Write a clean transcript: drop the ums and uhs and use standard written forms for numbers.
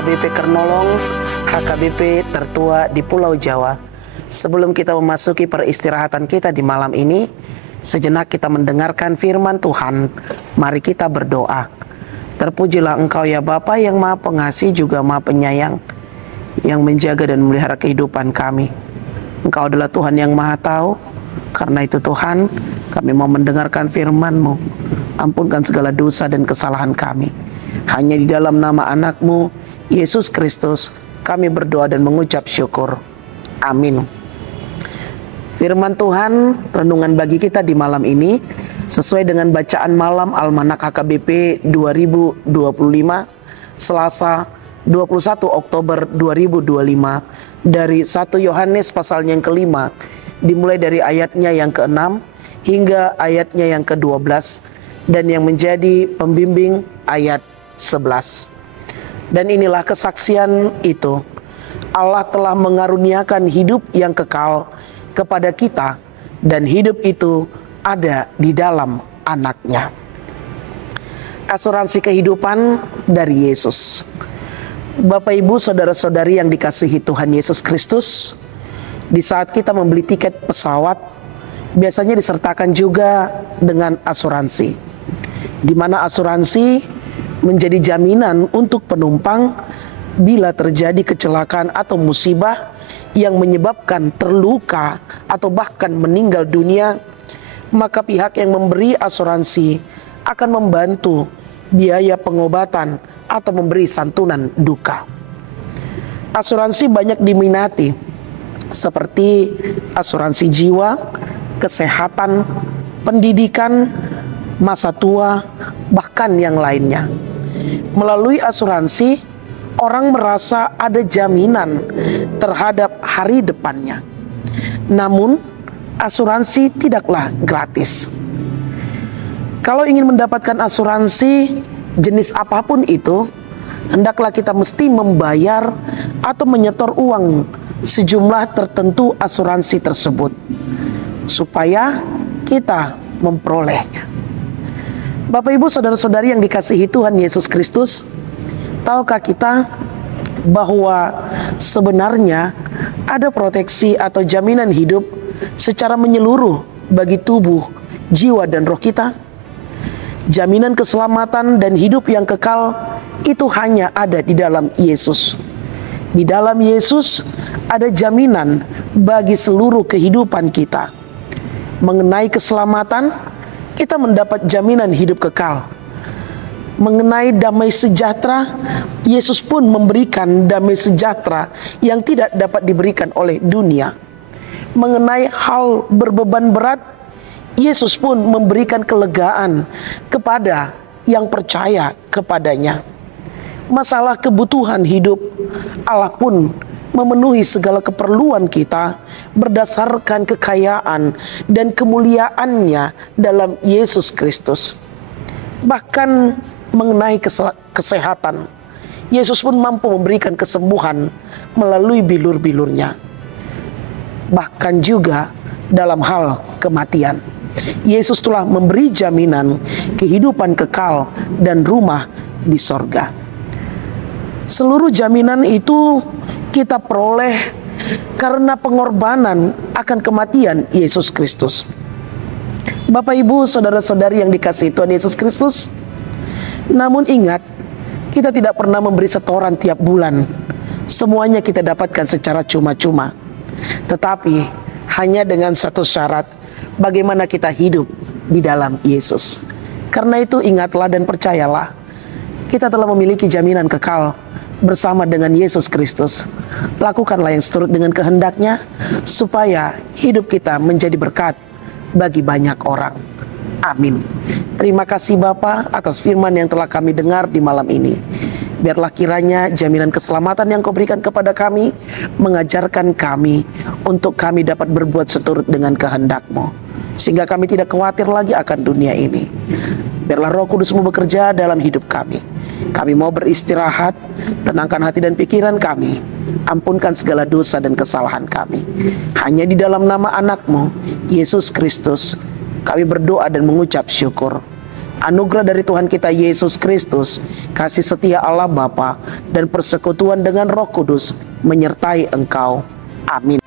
HKBP Kernolong, HKBP tertua di Pulau Jawa. Sebelum kita memasuki peristirahatan kita di malam ini, sejenak kita mendengarkan firman Tuhan. Mari kita berdoa. Terpujilah Engkau ya Bapa yang Maha Pengasih juga Maha Penyayang, yang menjaga dan memelihara kehidupan kami. Engkau adalah Tuhan yang Maha Tahu. Karena itu Tuhan, kami mau mendengarkan firman-Mu. Ampunkan segala dosa dan kesalahan kami. Hanya di dalam nama anak-Mu, Yesus Kristus, kami berdoa dan mengucap syukur. Amin. Firman Tuhan, renungan bagi kita di malam ini, sesuai dengan bacaan malam Almanak HKBP 2025, Selasa 21 Oktober 2025, dari 1 Yohanes pasal yang kelima, dimulai dari ayatnya yang ke-6 hingga ayatnya yang ke-12, dan yang menjadi pembimbing ayat 11. Dan inilah kesaksian itu, Allah telah mengaruniakan hidup yang kekal kepada kita, dan hidup itu ada di dalam anaknya. Asuransi kehidupan dari Yesus. Bapak Ibu saudara-saudari yang dikasihi Tuhan Yesus Kristus, di saat kita membeli tiket pesawat, biasanya disertakan juga dengan asuransi, di mana asuransi menjadi jaminan untuk penumpang bila terjadi kecelakaan atau musibah yang menyebabkan terluka atau bahkan meninggal dunia, maka pihak yang memberi asuransi akan membantu biaya pengobatan atau memberi santunan duka. Asuransi banyak diminati, seperti asuransi jiwa, kesehatan, pendidikan, masa tua, bahkan yang lainnya. Melalui asuransi, orang merasa ada jaminan terhadap hari depannya. Namun, asuransi tidaklah gratis. Kalau ingin mendapatkan asuransi jenis apapun itu, hendaklah kita mesti membayar atau menyetor uang sejumlah tertentu asuransi tersebut, supaya kita memperolehnya. Bapak Ibu saudara-saudari yang dikasihi Tuhan Yesus Kristus, tahukah kita bahwa sebenarnya ada proteksi atau jaminan hidup secara menyeluruh bagi tubuh, jiwa, dan roh kita? Jaminan keselamatan dan hidup yang kekal itu hanya ada di dalam Yesus. Di dalam Yesus ada jaminan bagi seluruh kehidupan kita. Mengenai keselamatan, kita mendapat jaminan hidup kekal. Mengenai damai sejahtera, Yesus pun memberikan damai sejahtera yang tidak dapat diberikan oleh dunia. Mengenai hal berbeban berat, Yesus pun memberikan kelegaan kepada yang percaya kepadanya. Masalah kebutuhan hidup, Allah pun memenuhi segala keperluan kita berdasarkan kekayaan dan kemuliaannya dalam Yesus Kristus. Bahkan mengenai kesehatan, Yesus pun mampu memberikan kesembuhan melalui bilur-bilurnya. Bahkan juga dalam hal kematian, Yesus telah memberi jaminan kehidupan kekal dan rumah di sorga. Seluruh jaminan itu kita peroleh karena pengorbanan akan kematian Yesus Kristus. Bapak Ibu saudara-saudari yang dikasihi Tuhan Yesus Kristus, namun ingat, kita tidak pernah memberi setoran tiap bulan. Semuanya kita dapatkan secara cuma-cuma. Tetapi hanya dengan satu syarat, bagaimana kita hidup di dalam Yesus. Karena itu ingatlah dan percayalah, kita telah memiliki jaminan kekal bersama dengan Yesus Kristus. Lakukanlah yang seturut dengan kehendaknya, supaya hidup kita menjadi berkat bagi banyak orang. Amin. Terima kasih Bapa atas firman yang telah kami dengar di malam ini. Biarlah kiranya jaminan keselamatan yang Kau berikan kepada kami mengajarkan kami untuk kami dapat berbuat seturut dengan kehendak-Mu, sehingga kami tidak khawatir lagi akan dunia ini. Biarlah Roh Kudus-Mu bekerja dalam hidup kami. Kami mau beristirahat, tenangkan hati dan pikiran kami. Ampunkan segala dosa dan kesalahan kami. Hanya di dalam nama anak-Mu, Yesus Kristus, kami berdoa dan mengucap syukur. Anugerah dari Tuhan kita Yesus Kristus, kasih setia Allah Bapa, dan persekutuan dengan Roh Kudus menyertai engkau. Amin.